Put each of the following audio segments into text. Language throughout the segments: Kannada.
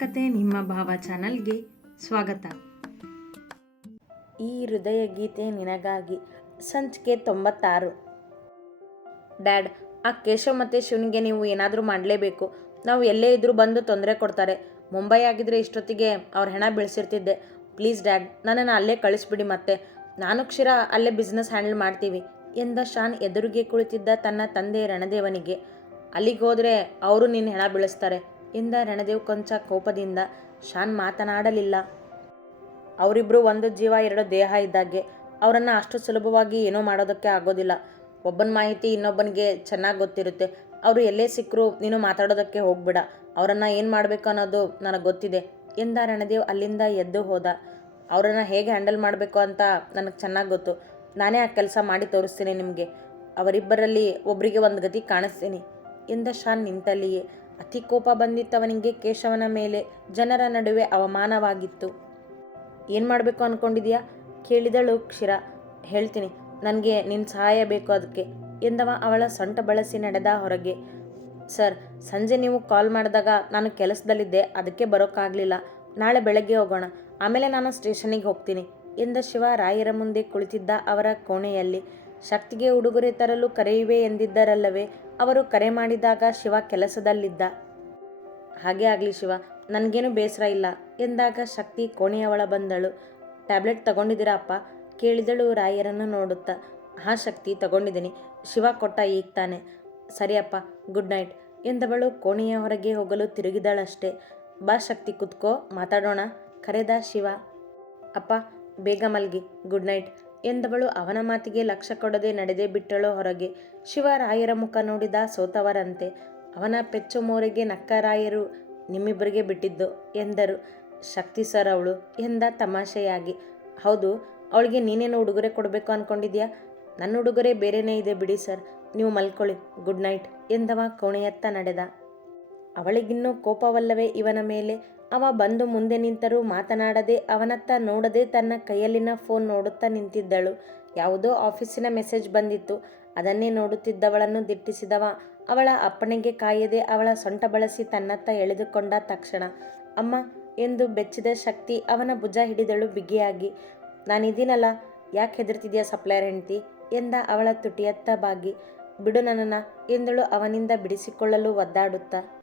ಕತೆ ನಿಮ್ಮ ಭಾವ ಚಾನಲ್ಗೆ ಸ್ವಾಗತ. ಈ ಹೃದಯ ಗೀತೆ ನಿನಗಾಗಿ ಸಂಚಿಕೆ ತೊಂಬತ್ತಾರು. ಡ್ಯಾಡ್, ಆ ಕೇಶವ್ ಮತ್ತು ಶಿವನಿಗೆ ನೀವು ಏನಾದರೂ ಮಾಡಲೇಬೇಕು. ನಾವು ಎಲ್ಲೇ ಇದ್ದರೂ ಬಂದು ತೊಂದರೆ ಕೊಡ್ತಾರೆ. ಮುಂಬೈ ಆಗಿದ್ರೆ ಇಷ್ಟೊತ್ತಿಗೆ ಅವ್ರ ಹೆಣ ಬೆಳೆಸಿರ್ತಿದ್ದೆ. ಪ್ಲೀಸ್ ಡ್ಯಾಡ್, ನನ್ನನ್ನು ಅಲ್ಲೇ ಕಳಿಸ್ಬಿಡಿ ಮತ್ತೆ. ನಾನು ಕ್ಷೀರ ಅಲ್ಲೇ ಬಿಸ್ನೆಸ್ ಹ್ಯಾಂಡಲ್ ಮಾಡ್ತೀವಿ ಎಂದ ಶಾನ್ ಎದುರಿಗೆ ಕುಳಿತಿದ್ದ ತನ್ನ ತಂದೆ ರಣದೇವನಿಗೆ. ಅಲ್ಲಿಗೆ ಹೋದರೆ ಅವರು ನಿನ್ನ ಹೆಣ ಬೀಳಿಸ್ತಾರೆ. ಎಂದ ರಣದೇವ್ ಕೊಂಚ ಕೋಪದಿಂದ, ಶಾನ್ ಮಾತನಾಡಲಿಲ್ಲ. ಅವರಿಬ್ಬರು ಒಂದು ಜೀವ, ಎರಡು ದೇಹ ಇದ್ದಾಗೆ. ಅವರನ್ನು ಅಷ್ಟು ಸುಲಭವಾಗಿ ಏನೂ ಮಾಡೋದಕ್ಕೆ ಆಗೋದಿಲ್ಲ. ಒಬ್ಬನ ಮಾಹಿತಿ ಇನ್ನೊಬ್ಬನಿಗೆ ಚೆನ್ನಾಗಿ ಗೊತ್ತಿರುತ್ತೆ. ಅವರು ಎಲ್ಲೇ ಸಿಕ್ಕರೂ ನೀನು ಮಾತಾಡೋದಕ್ಕೆ ಹೋಗ್ಬಿಡ. ಅವರನ್ನು ಏನು ಮಾಡಬೇಕು ಅನ್ನೋದು ನನಗೆ ಗೊತ್ತಿದೆ ಎಂದ ರಣದೇವ್ ಅಲ್ಲಿಂದ ಎದ್ದು ಹೋದ. ಅವರನ್ನು ಹೇಗೆ ಹ್ಯಾಂಡಲ್ ಮಾಡಬೇಕು ಅಂತ ನನಗೆ ಚೆನ್ನಾಗಿ ಗೊತ್ತು. ನಾನೇ ಆ ಕೆಲಸ ಮಾಡಿ ತೋರಿಸ್ತೀನಿ ನಿಮಗೆ. ಅವರಿಬ್ಬರಲ್ಲಿ ಒಬ್ಬರಿಗೆ ಒಂದು ಗತಿ ಕಾಣಿಸ್ತೀನಿ ಎಂದ ಶಾನ್ ನಿಂತಲ್ಲಿಯೇ. ಅತಿ ಕೋಪ ಬಂದಿತ್ತವನಿಗೆ ಕೇಶವನ ಮೇಲೆ ಜನರ ನಡುವೆ ಅವಮಾನವಾಗಿತ್ತು. ಏನು ಮಾಡಬೇಕು ಅಂದ್ಕೊಂಡಿದ್ಯಾ ಕೇಳಿದಳು ಕ್ಷೀರ ಹೇಳ್ತೀನಿ, ನನಗೆ ನಿನ್ನ ಸಹಾಯ ಬೇಕು ಅದಕ್ಕೆ ಎಂದವ ಅವಳ ಸೊಂಟ ಬಳಸಿ ನಡೆದ ಹೊರಗೆ. ಸರ್, ಸಂಜೆ ನೀವು ಕಾಲ್ ಮಾಡಿದಾಗ ನಾನು ಕೆಲಸದಲ್ಲಿದ್ದೆ, ಅದಕ್ಕೆ ಬರೋಕ್ಕಾಗಲಿಲ್ಲ ನಾಳೆ ಬೆಳಗ್ಗೆ ಹೋಗೋಣ, ಆಮೇಲೆ ನಾನು ಸ್ಟೇಷನಿಗೆ ಹೋಗ್ತೀನಿ, ಎಂದ ಶಿವ ರಾಯರ ಮುಂದೆ ಕುಳಿತಿದ್ದ ಅವರ ಕೋಣೆಯಲ್ಲಿ. ಶಕ್ತಿಗೆ ಉಡುಗೊರೆ ತರಲು ಕರೆಯುವೆ ಎಂದಿದ್ದರಲ್ಲವೇ, ಅವರು ಕರೆ ಮಾಡಿದಾಗ ಶಿವ ಕೆಲಸದಲ್ಲಿದ್ದ. ಹಾಗೆ ಆಗಲಿ ಶಿವ, ನನಗೇನು ಬೇಸರ ಇಲ್ಲ ಎಂದಾಗ ಶಕ್ತಿ ಕೋಣೆಯವಳ ಬಂದಳು. ಟ್ಯಾಬ್ಲೆಟ್ ತಗೊಂಡಿದ್ದೀರಾ ಅಪ್ಪ? ಕೇಳಿದಳು ರಾಯರನ್ನು ನೋಡುತ್ತಾ. ಹಾ ಶಕ್ತಿ, ತಗೊಂಡಿದ್ದೀನಿ. ಶಿವ ಕೊಟ್ಟ ಈಗ ತಾನೆ. ಸರಿಯಪ್ಪ ಗುಡ್ ನೈಟ್ ಎಂದವಳು ಕೋಣೆಯ ಹೊರಗೆ ಹೋಗಲು ತಿರುಗಿದಳಷ್ಟೇ. ಬಾ ಶಕ್ತಿ, ಕುತ್ಕೋ, ಮಾತಾಡೋಣ, ಕರೆದ ಶಿವ. ಅಪ್ಪ, ಬೇಗ ಮಲ್ಗಿ, ಗುಡ್ ನೈಟ್. ಎಂದವಳು ಅವನ ಮಾತಿಗೆ ಲಕ್ಷ ಕೊಡದೆ ನಡೆದೇ ಬಿಟ್ಟಳು ಹೊರಗೆ. ಶಿವರಾಯರ ಮುಖ ನೋಡಿದ ಸೋತವರಂತೆ. ಅವನ ಪೆಚ್ಚು ಮೋರೆಗೆ ನಕ್ಕರಾಯರು ನಿಮ್ಮಿಬ್ಬರಿಗೆ ಬಿಟ್ಟಿದ್ದು ಎಂದರು. ಶಕ್ತಿ ಸರ್ ಅವಳು ಎಂದ ತಮಾಷೆಯಾಗಿ. ಹೌದು, ಅವಳಿಗೆ ನೀನೇನು ಉಡುಗೊರೆ ಕೊಡಬೇಕು ಅನ್ಕೊಂಡಿದ್ಯಾ? ನನ್ನ ಉಡುಗೊರೆ ಬೇರೆನೇ ಇದೆ ಬಿಡಿ ಸರ್. ನೀವು ಮಲ್ಕೊಳ್ಳಿ. ಗುಡ್ ನೈಟ್ ಎಂದವ ಕೋಣೆಯತ್ತ ನಡೆದ. ಅವಳಿಗಿನ್ನೂ ಕೋಪವಲ್ಲವೇ ಇವನ ಮೇಲೆ? ಅವ ಬಂದು ಮುಂದೆ ನಿಂತರೂ ಮಾತನಾಡದೆ ಅವನತ್ತ ನೋಡದೆ ತನ್ನ ಕೈಯಲ್ಲಿನ ಫೋನ್ ನೋಡುತ್ತಾ ನಿಂತಿದ್ದಳು. ಯಾವುದೋ ಆಫೀಸಿನ ಮೆಸೇಜ್ ಬಂದಿತ್ತು. ಅದನ್ನೇ ನೋಡುತ್ತಿದ್ದವಳನ್ನು ದಿಟ್ಟಿಸಿದವ. ಅವಳ ಅಪ್ಪಣೆಗೆ ಕಾಯದೆ ಅವಳ ಸೊಂಟ ಬಳಸಿ ತನ್ನತ್ತ ಎಳೆದುಕೊಂಡ ತಕ್ಷಣ, ಅಮ್ಮ, ಎಂದು ಬೆಚ್ಚಿದ ಶಕ್ತಿ ಅವನ ಭುಜ ಹಿಡಿದಳು ಬಿಗಿಯಾಗಿ. ನಾನಿದ್ದೀನಲ್ಲ, ಯಾಕೆ ಹೆದರ್ತಿದ್ಯಾ ಸಪ್ಲೈಯರ್ ಹೆಂಡ್ತಿ ಎಂದ ಅವಳ ತುಟಿಯತ್ತ ಬಾಗಿ. ಬಿಡು ನನ್ನನ್ನು, ಎಂದಳು ಅವನಿಂದ ಬಿಡಿಸಿಕೊಳ್ಳಲು ಒದ್ದಾಡುತ್ತಾ.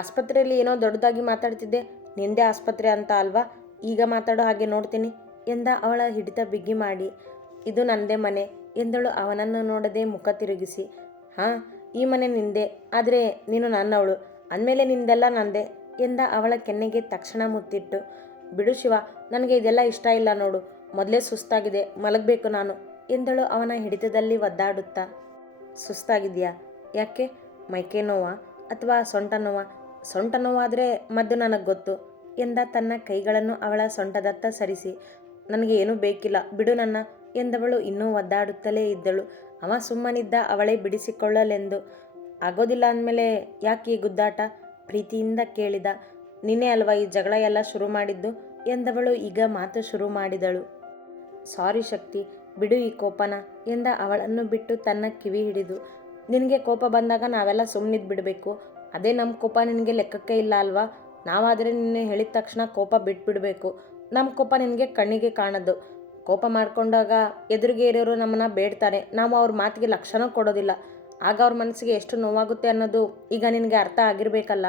ಆಸ್ಪತ್ರೆಯಲ್ಲಿ ಏನೋ ದೊಡ್ಡದಾಗಿ ಮಾತಾಡ್ತಿದ್ದೆ. ನಿಂದೇ ಆಸ್ಪತ್ರೆ ಅಂತ ಅಲ್ವಾ? ಈಗ ಮಾತಾಡೋ ಹಾಗೆ ನೋಡ್ತೀನಿ ಎಂದ ಅವಳ ಹಿಡಿತ ಬಿಗ್ಗಿ ಮಾಡಿ. ಇದು ನಂದೇ ಮನೆ ಎಂದಳು ಅವನನ್ನು ನೋಡದೆ ಮುಖ ತಿರುಗಿಸಿ. ಹಾಂ, ಈ ಮನೆ ನಿಂದೆ, ಆದರೆ ನೀನು ನನ್ನವಳು. ಅಂದಮೇಲೆ ನಿಂದೆಲ್ಲ ನಂದೆ ಎಂದ ಅವಳ ಕೆನ್ನೆಗೆ ತಕ್ಷಣ ಮುತ್ತಿಟ್ಟು. ಬಿಡು ಶಿವ, ನನಗೆ ಇದೆಲ್ಲ ಇಷ್ಟ ಇಲ್ಲ ನೋಡು. ಮೊದಲೇ ಸುಸ್ತಾಗಿದೆ, ಮಲಗಬೇಕು ನಾನು ಎಂದಳು ಅವನ ಹಿಡಿತದಲ್ಲಿ ಒದ್ದಾಡುತ್ತಾ. ಸುಸ್ತಾಗಿದೆಯಾ? ಯಾಕೆ? ಮೈಕೆ ನೋವಾ ಅಥವಾ ಸೊಂಟ ನೋವಾ ಸೊಂಟ ನೋವಾದರೆ ಮದ್ದು ನನಗೆ ಗೊತ್ತು. ಎಂದ ತನ್ನ ಕೈಗಳನ್ನು ಅವಳ ಸೊಂಟದತ್ತ ಸರಿಸಿ. ನನಗೆ ಏನೂ ಬೇಕಿಲ್ಲ, ಬಿಡು ನನ್ನ ಎಂದವಳು ಇನ್ನೂ ಒದ್ದಾಡುತ್ತಲೇ ಇದ್ದಳು. ಅವ ಸುಮ್ಮನಿದ್ದ ಅವಳೇ ಬಿಡಿಸಿಕೊಳ್ಳಲೆಂದು. ಆಗೋದಿಲ್ಲ ಅಂದಮೇಲೆ ಯಾಕೆ ಈ ಗುದ್ದಾಟ? ಪ್ರೀತಿಯಿಂದ ಕೇಳಿದ. ನಿನ್ನೆ ಅಲ್ವಾ ಈ ಜಗಳ ಎಲ್ಲ ಶುರು ಮಾಡಿದ್ದು? ಎಂದವಳು ಈಗ ಮಾತು ಶುರು ಮಾಡಿದಳು. ಸಾರಿ ಶಕ್ತಿ, ಬಿಡು ಈ ಕೋಪನ ಎಂದ ಅವಳನ್ನು ಬಿಟ್ಟು ತನ್ನ ಕಿವಿ ಹಿಡಿದು. ನಿನಗೆ ಕೋಪ ಬಂದಾಗ ನಾವೆಲ್ಲ ಸುಮ್ಮನಿದ್ದು ಬಿಡಬೇಕು ಅದೇ ನಮ್ಮ ಕೋಪ ನಿನಗೆ ಲೆಕ್ಕಕ್ಕೆ ಇಲ್ಲ ಅಲ್ವಾ? ನಾವಾದರೆ ನಿನ್ನೆ ಹೇಳಿದ ತಕ್ಷಣ ಕೋಪ ಬಿಟ್ಬಿಡಬೇಕು. ನಮ್ಮ ಕೋಪ ನಿನಗೆ ಕಣ್ಣಿಗೆ ಕಾಣೋದು. ಕೋಪ ಮಾಡಿಕೊಂಡಾಗ ಎದುರಿಗೆ ಇರೋರು ನಮ್ಮನ್ನು ಬೇಡ್ತಾರೆ. ನಾವು ಅವ್ರ ಮಾತಿಗೆ ಲಕ್ಷಣ ಕೊಡೋದಿಲ್ಲ. ಆಗ ಅವ್ರ ಮನಸ್ಸಿಗೆ ಎಷ್ಟು ನೋವಾಗುತ್ತೆ ಅನ್ನೋದು ಈಗ ನಿನಗೆ ಅರ್ಥ ಆಗಿರಬೇಕಲ್ಲ.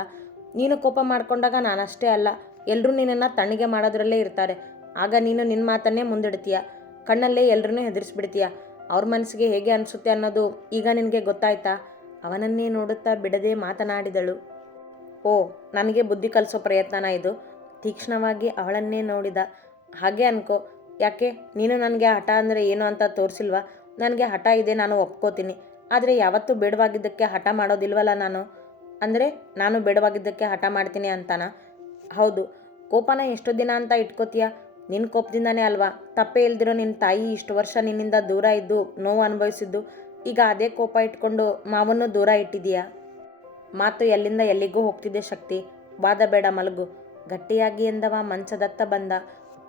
ನೀನು ಕೋಪ ಮಾಡ್ಕೊಂಡಾಗ ನಾನಷ್ಟೇ ಅಲ್ಲ. ಎಲ್ಲರೂ ನಿನ್ನನ್ನು ತಣ್ಣಗೆ ಮಾಡೋದ್ರಲ್ಲೇ ಇರ್ತಾರೆ. ಆಗ ನೀನು ನಿನ್ನ ಮಾತನ್ನೇ ಮುಂದಿಡ್ತೀಯ. ಕಣ್ಣಲ್ಲೇ ಎಲ್ಲರನ್ನೂ ಹೆದರಿಸ್ಬಿಡ್ತೀಯ. ಅವ್ರ ಮನಸ್ಸಿಗೆ ಹೇಗೆ ಅನಿಸುತ್ತೆ ಅನ್ನೋದು ಈಗ ನಿನಗೆ ಗೊತ್ತಾಯ್ತಾ? ಅವನನ್ನೇ ನೋಡುತ್ತಾ ಬಿಡದೆ ಮಾತನಾಡಿದಳು. ಓ ನನಗೆ ಬುದ್ಧಿ ಕಲಿಸೋ ಪ್ರಯತ್ನನ ಇದು. ತೀಕ್ಷ್ಣವಾಗಿ ಅವಳನ್ನೇ ನೋಡಿದ. ಹಾಗೆ ಅನ್ಕೋ. ಯಾಕೆ? ನೀನು ನನಗೆ ಹಠ ಅಂದರೆ ಏನು ಅಂತ ತೋರಿಸಿಲ್ವಾ? ನನಗೆ ಹಠ ಇದೆ, ನಾನು ಒಪ್ಕೋತೀನಿ. ಆದರೆ ಯಾವತ್ತೂ ಬೇಡವಾಗಿದ್ದಕ್ಕೆ ಹಠ ಮಾಡೋದಿಲ್ವಲ್ಲ ನಾನು? ಅಂದರೆ ನಾನು ಬೇಡವಾಗಿದ್ದಕ್ಕೆ ಹಠ ಮಾಡ್ತೀನಿ ಅಂತಾನ? ಹೌದು. ಕೋಪನ ಎಷ್ಟು ದಿನ ಅಂತ ಇಟ್ಕೋತೀಯ? ನಿನ್ನ ಕೋಪದಿಂದನೇ ಅಲ್ವಾ? ತಪ್ಪೇ ಇಲ್ದಿರೋ ನಿನ್ನ ತಾಯಿ ಇಷ್ಟು ವರ್ಷ ನಿನ್ನಿಂದ ದೂರ ಇದ್ದು ನೋವು ಅನುಭವಿಸಿದ್ದು. ಈಗ ಅದೇ ಕೋಪ ಇಟ್ಕೊಂಡು ಮಾವನ್ನು ದೂರ ಇಟ್ಟಿದೀಯಾ ಮಾತು ಎಲ್ಲಿಂದ ಎಲ್ಲಿಗೂ ಹೋಗ್ತಿದೆ ಶಕ್ತಿ. ವಾದ ಬೇಡ ಮಲಗು. ಗಟ್ಟಿಯಾಗಿ ಎಂದವ ಮಂಚದತ್ತ ಬಂದ.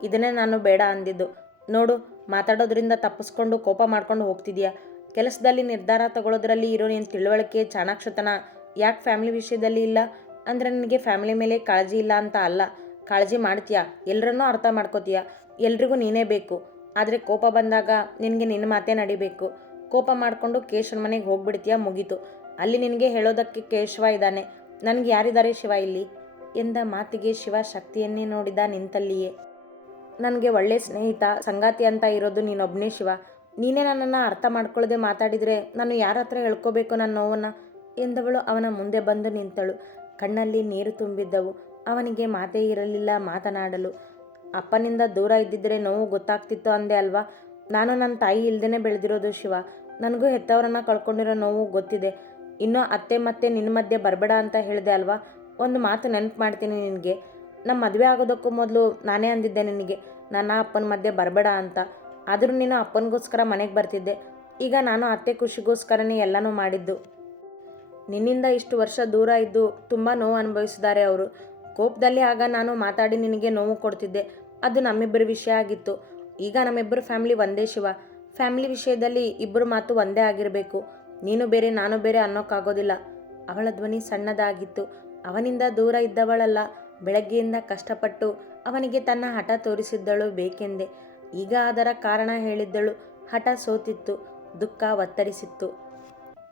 ಇದನ್ನೇ ನಾನು ಬೇಡ ಅಂದಿದ್ದು. ನೋಡು, ಮಾತಾಡೋದ್ರಿಂದ ತಪ್ಪಿಸ್ಕೊಂಡು ಕೋಪ ಮಾಡ್ಕೊಂಡು ಹೋಗ್ತಿದ್ಯಾ ಕೆಲಸದಲ್ಲಿ ನಿರ್ಧಾರ ತಗೊಳ್ಳೋದ್ರಲ್ಲಿ ಇರೋ ನಿನ್ನ ತಿಳುವಳಿಕೆ, ಚಾಣಾಕ್ಷತನ ಯಾಕೆ ಫ್ಯಾಮಿಲಿ ವಿಷಯದಲ್ಲಿ ಇಲ್ಲ? ಅಂದರೆ ನಿನಗೆ ಫ್ಯಾಮಿಲಿ ಮೇಲೆ ಕಾಳಜಿ ಇಲ್ಲ ಅಂತ ಅಲ್ಲ. ಕಾಳಜಿ ಮಾಡ್ತೀಯಾ? ಎಲ್ಲರನ್ನೂ ಅರ್ಥ ಮಾಡ್ಕೋತೀಯ? ಎಲ್ರಿಗೂ ನೀನೇ ಬೇಕು. ಆದರೆ ಕೋಪ ಬಂದಾಗ ನಿನಗೆ ನಿನ್ನ ಮಾತೇ ನಡಿಬೇಕು. ಕೋಪ ಮಾಡಿಕೊಂಡು ಕೇಶವನ ಮನೆಗೆ ಹೋಗ್ಬಿಡ್ತೀಯಾ ಮುಗೀತು. ಅಲ್ಲಿ ನಿನಗೆ ಹೇಳೋದಕ್ಕೆ ಕೇಶವ ಇದ್ದಾನೆ. ನನಗೆ ಯಾರಿದ್ದಾರೆ ಶಿವ ಇಲ್ಲಿ? ಎಂದ ಮಾತಿಗೆ ಶಿವ ಶಕ್ತಿಯನ್ನೇ ನೋಡಿದ ನಿಂತಲ್ಲಿಯೇ. ನನಗೆ ಒಳ್ಳೆ ಸ್ನೇಹಿತ, ಸಂಗಾತಿ ಅಂತ ಇರೋದು ನೀನೊಬ್ಬನೇ ಶಿವ. ನೀನೇ ನನ್ನನ್ನು ಅರ್ಥ ಮಾಡ್ಕೊಳ್ಳದೆ ಮಾತಾಡಿದರೆ ನಾನು ಯಾರ ಹತ್ರ ಹೇಳ್ಕೋಬೇಕು ನನ್ನ ನೋವನ್ನು? ಎಂದವಳು ಅವನ ಮುಂದೆ ಬಂದು ನಿಂತಳು. ಕಣ್ಣಲ್ಲಿ ನೀರು ತುಂಬಿದ್ದವು. ಅವನಿಗೆ ಮಾತೇ ಇರಲಿಲ್ಲ ಮಾತನಾಡಲು. ಅಪ್ಪನಿಂದ ದೂರ ಇದ್ದಿದ್ದರೆ ನೋವು ಗೊತ್ತಾಗ್ತಿತ್ತು ಅಂದೆ ಅಲ್ವಾ? ನಾನು ನನ್ನ ತಾಯಿ ಇಲ್ದೇ ಬೆಳೆದಿರೋದು ಶಿವ. ನನಗೂ ಹೆತ್ತವರನ್ನ ಕಳ್ಕೊಂಡಿರೋ ನೋವು ಗೊತ್ತಿದೆ. ಇನ್ನೂ ಅತ್ತೆ ಮತ್ತೆ ನಿನ್ನ ಮಧ್ಯೆ ಬರಬೇಡ ಅಂತ ಹೇಳಿದೆ ಅಲ್ವಾ? ಒಂದು ಮಾತು ನೆನಪು ಮಾಡ್ತೀನಿ ನಿನಗೆ. ನಮ್ಮ ಮದುವೆ ಆಗೋದಕ್ಕೂ ಮೊದಲು ನಾನೇ ಅಂದಿದ್ದೆ ನಿನಗೆ, ನನ್ನ ಅಪ್ಪನ ಮಧ್ಯೆ ಬರಬೇಡ ಅಂತ. ಆದರೂ ನೀನು ಅಪ್ಪನಿಗೋಸ್ಕರ ಮನೆಗೆ ಬರ್ತಿದ್ದೆ. ಈಗ ನಾನು ಅತ್ತೆ ಖುಷಿಗೋಸ್ಕರನೇ ಎಲ್ಲನೂ ಮಾಡಿದ್ದು. ನಿನ್ನಿಂದ ಇಷ್ಟು ವರ್ಷ ದೂರ ಇದ್ದು ತುಂಬ ನೋವು ಅನುಭವಿಸಿದ್ದಾರೆ ಅವರು. ಕೋಪದಲ್ಲಿ ಆಗ ನಾನು ಮಾತಾಡಿ ನಿನಗೆ ನೋವು ಕೊಡ್ತಿದ್ದೆ. ಅದು ನಮ್ಮಿಬ್ಬರ ವಿಷಯ ಆಗಿತ್ತು. ಈಗ ನಮ್ಮಿಬ್ಬರ ಫ್ಯಾಮಿಲಿ ಒಂದೇ ಶಿವ. ಫ್ಯಾಮಿಲಿ ವಿಷಯದಲ್ಲಿ ಇಬ್ಬರು ಮಾತು ಒಂದೇ ಆಗಿರಬೇಕು. ನೀನು ಬೇರೆ, ನಾನು ಬೇರೆ ಅನ್ನೋಕ್ಕಾಗೋದಿಲ್ಲ. ಅವಳ ಧ್ವನಿ ಸಣ್ಣದಾಗಿತ್ತು. ಅವನಿಂದ ದೂರ ಇದ್ದವಳಲ್ಲ. ಬೆಳಗ್ಗೆಯಿಂದ ಕಷ್ಟಪಟ್ಟು ಅವನಿಗೆ ತನ್ನ ಹಠ ತೋರಿಸಿದ್ದಳು ಬೇಕೆಂದೆ. ಈಗ ಅದರ ಕಾರಣ ಹೇಳಿದ್ದಳು. ಹಠ ಸೋತಿತ್ತು. ದುಃಖ ಒತ್ತರಿಸಿತ್ತು.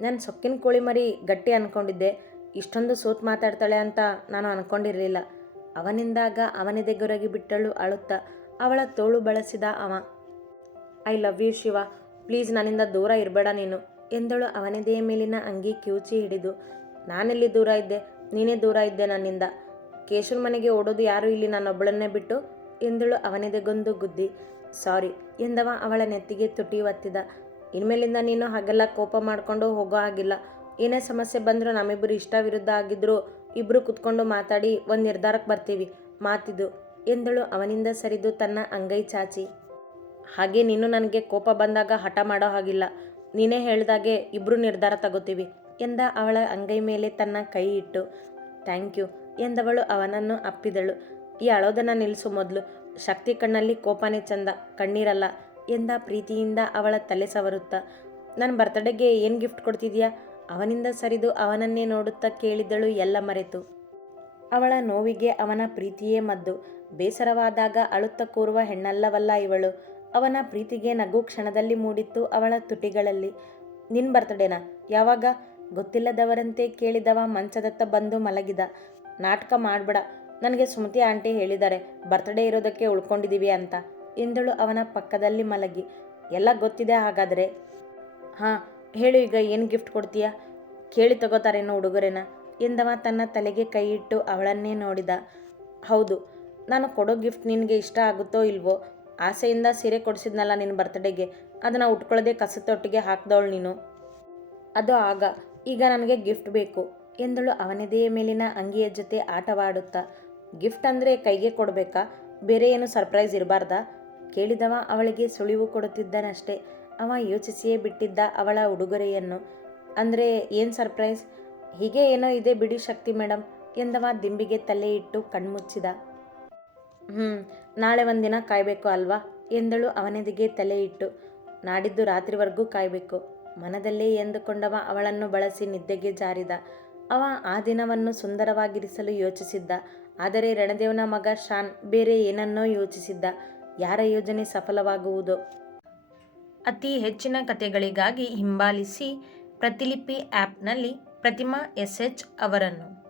ನಾನು ಸೊಕ್ಕಿನ ಕೋಳಿ ಮರಿ ಗಟ್ಟಿ ಅಂದ್ಕೊಂಡಿದ್ದೆ ಇಷ್ಟೊಂದು ಸೋತ್ ಮಾತಾಡ್ತಾಳೆ ಅಂತ ನಾನು ಅಂದ್ಕೊಂಡಿರಲಿಲ್ಲ ಅವನಿಂದಾಗ ಅವನಿದೆ ಗೊರಗಿ ಬಿಟ್ಟಳು ಅಳುತ್ತಾ. ಅವಳ ತೋಳು ಬಳಸಿದ ಅವ. I love you Shiva. Please ನನ್ನಿಂದ ದೂರ ಇರಬೇಡ ನೀನು. ಎಂದಳು ಅವನದೇ ಮೇಲಿನ ಅಂಗಿ ಕಿವುಚಿ ಹಿಡಿದು. ನಾನೆಲ್ಲಿ ದೂರ ಇದ್ದೆ? ನೀನೇ ದೂರ ಇದ್ದೆ ನನ್ನಿಂದ. ಕೇಶವ್ ಮನೆಗೆ ಓಡೋದು ಯಾರು ಇಲ್ಲಿ ನಾನೊಬ್ಬಳನ್ನೇ ಬಿಟ್ಟು? ಎಂದಳು ಅವನೆದೆಗೊಂದು ಗುದ್ದಿ. ಸಾರಿ ಎಂದವ ಅವಳ ನೆತ್ತಿಗೆ ತುಟಿ ಒತ್ತಿದ. ಇನ್ಮೇಲಿಂದ ನೀನು ಹಾಗೆಲ್ಲ ಕೋಪ ಮಾಡಿಕೊಂಡು ಹೋಗೋ ಹಾಗಿಲ್ಲ. ಏನೇ ಸಮಸ್ಯೆ ಬಂದರೂ ನಮ್ಮಿಬ್ಬರು ಇಷ್ಟ ವಿರುದ್ಧ ಆಗಿದ್ದರೂ ಇಬ್ಬರು ಕುತ್ಕೊಂಡು ಮಾತಾಡಿ ಒಂದು ನಿರ್ಧಾರಕ್ಕೆ ಬರ್ತೀವಿ. ಮಾತಿದು. ಎಂದಳು ಅವನಿಂದ ಸರಿದು ತನ್ನ ಅಂಗೈ ಚಾಚಿ. ಹಾಗೆ ನೀನು ನನಗೆ ಕೋಪ ಬಂದಾಗ ಹಠ ಮಾಡೋ ಹಾಗಿಲ್ಲ. ನೀನೇ ಹೇಳ್ದಾಗೆ ಇಬ್ಬರು ನಿರ್ಧಾರ ತಗೋತೀವಿ ಎಂದ ಅವಳ ಅಂಗೈ ಮೇಲೆ ತನ್ನ ಕೈ ಇಟ್ಟು. ಥ್ಯಾಂಕ್ ಯು ಎಂದವಳು ಅವನನ್ನು ಅಪ್ಪಿದಳು. ಈ ಅಳೋದನ್ನು ನಿಲ್ಲಿಸು ಮೊದಲು. ಶಕ್ತಿ ಕಣ್ಣಲ್ಲಿ ಕೋಪನೇ ಚಂದ, ಕಣ್ಣೀರಲ್ಲ ಎಂದ ಪ್ರೀತಿಯಿಂದ ಅವಳ ತಲೆ ಸವರುತ್ತ. ನನ್ನ ಬರ್ತಡೆಗೆ ಏನು ಗಿಫ್ಟ್ ಕೊಡ್ತಿದ್ಯಾ? ಅವನಿಂದ ಸರಿದು ಅವನನ್ನೇ ನೋಡುತ್ತಾ ಕೇಳಿದಳು ಎಲ್ಲ ಮರೆತು. ಅವಳ ನೋವಿಗೆ ಅವನ ಪ್ರೀತಿಯೇ ಮದ್ದು. ಬೇಸರವಾದಾಗ ಅಳುತ್ತ ಕೂರುವ ಹೆಣ್ಣಲ್ಲವಲ್ಲ ಇವಳು. ಅವನ ಪ್ರೀತಿಗೆ ನಗು ಕ್ಷಣದಲ್ಲಿ ಮೂಡಿತ್ತು ಅವಳ ತುಟಿಗಳಲ್ಲಿ. ನಿನ್ ಬರ್ತಡೇನಾ? ಯಾವಾಗ? ಗೊತ್ತಿಲ್ಲದವರಂತೆ ಕೇಳಿದವ ಮಂಚದತ್ತ ಬಂದು ಮಲಗಿದ. ನಾಟಕ ಮಾಡಬೇಡ. ನನಗೆ ಸುಮತಿ ಆಂಟಿ ಹೇಳಿದ್ದಾರೆ. ಬರ್ತ್ಡೇ ಇರೋದಕ್ಕೆ ಉಳ್ಕೊಂಡಿದ್ದೀವಿ ಅಂತ. ಎಂದಳು ಅವನ ಪಕ್ಕದಲ್ಲಿ ಮಲಗಿ. ಎಲ್ಲ ಗೊತ್ತಿದೆ ಹಾಗಾದರೆ? ಹಾಂ, ಹೇಳು ಈಗ ಏನು ಗಿಫ್ಟ್ ಕೊಡ್ತೀಯಾ? ಕೇಳಿ ತಗೋತಾರೇನೋ ಹುಡುಗರೇನ? ಎಂದವ ತನ್ನ ತಲೆಗೆ ಕೈ ಇಟ್ಟು ಅವಳನ್ನೇ ನೋಡಿದ. ಹೌದು, ನಾನು ಕೊಡೋ ಗಿಫ್ಟ್ ನಿನಗೆ ಇಷ್ಟ ಆಗುತ್ತೋ ಇಲ್ವೋ? ಆಸೆಯಿಂದ ಸೀರೆ ಕೊಡಿಸಿದ್ನಲ್ಲ ನಿನ್ನ ಬರ್ತ್ಡೇಗೆ ಅದನ್ನು ಉಟ್ಕೊಳ್ಳದೆ ಕಸತೊಟ್ಟಿಗೆ ಹಾಕ್ದವಳು ನೀನು. ಅದು ಆಗ. ಈಗ ನನಗೆ ಗಿಫ್ಟ್ ಬೇಕು. ಎಂದಳು ಅವನದೇ ಮೇಲಿನ ಅಂಗಿಯ ಜೊತೆ ಆಟವಾಡುತ್ತಾ. ಗಿಫ್ಟ್ ಅಂದರೆ ಕೈಗೆ ಕೊಡಬೇಕಾ? ಬೇರೆ ಏನು ಸರ್ಪ್ರೈಸ್ ಇರಬಾರ್ದ? ಕೇಳಿದವ ಅವಳಿಗೆ ಸುಳಿವು ಕೊಡುತ್ತಿದ್ದನಷ್ಟೇ. ಅವ ಯೋಚಿಸಿಯೇ ಬಿಟ್ಟಿದ್ದ ಅವಳ ಉಡುಗೊರೆಯನ್ನು. ಅಂದರೆ ಏನು ಸರ್ಪ್ರೈಸ್ ಹೀಗೆ ಏನೋ ಇದೆ ಬಿಡಿ ಶಕ್ತಿ ಮೇಡಮ್ ಎಂದವ ದಿಂಬಿಗೆ ತಲೆ ಇಟ್ಟು ಕಣ್ಮುಚ್ಚಿದ. ಹ್ಞೂ ನಾಳೆ ಒಂದಿನ ಕಾಯಬೇಕು ಅಲ್ವಾ? ಎಂದಳು ಅವನೆದಿಗೆ ತಲೆ ಇಟ್ಟು. ನಾಡಿದ್ದು ರಾತ್ರಿವರೆಗೂ ಕಾಯಬೇಕು. ಮನದಲ್ಲೇ ಎಂದುಕೊಂಡವ ಅವಳನ್ನು ಬಳಸಿ ನಿದ್ದೆಗೆ ಜಾರಿದ. ಅವ ಆ ದಿನವನ್ನು ಸುಂದರವಾಗಿರಿಸಲು ಯೋಚಿಸಿದ್ದ. ಆದರೆ ರಣದೇವನ ಮಗ ಶಾನ್ ಬೇರೆ ಏನನ್ನೋ ಯೋಚಿಸಿದ್ದ. ಯಾರ ಯೋಜನೆ ಸಫಲವಾಗುವುದು? ಅತಿ ಹೆಚ್ಚಿನ ಕಥೆಗಳಿಗಾಗಿ ಹಿಂಬಾಲಿಸಿ ಪ್ರತಿಲಿಪಿ ಆ್ಯಪ್ನಲ್ಲಿ ಪ್ರತಿಮಾ ಎಸ್ ಎಚ್ ಅವರನ್ನು.